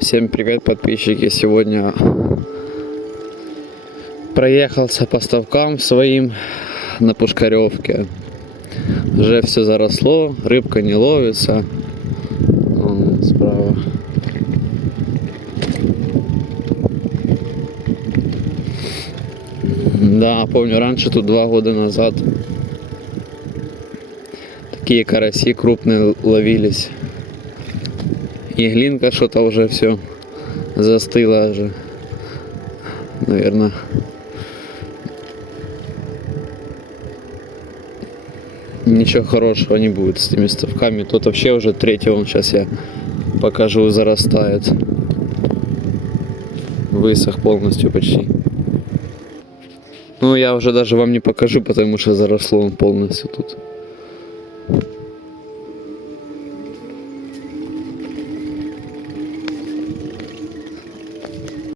Всем привет, подписчики! Сегодня проехался по ставкам своим на Пушкаревке. Уже все заросло, рыбка не ловится. Вон справа. Да, помню, раньше тут 2 года назад такие караси крупные ловились. Иглинка что-то уже все застыла же. Наверное. Ничего хорошего не будет с этими ставками. Тут вообще уже третий, он сейчас я покажу, зарастает. Высох полностью почти. Ну я уже даже вам не покажу, потому что заросло он полностью тут.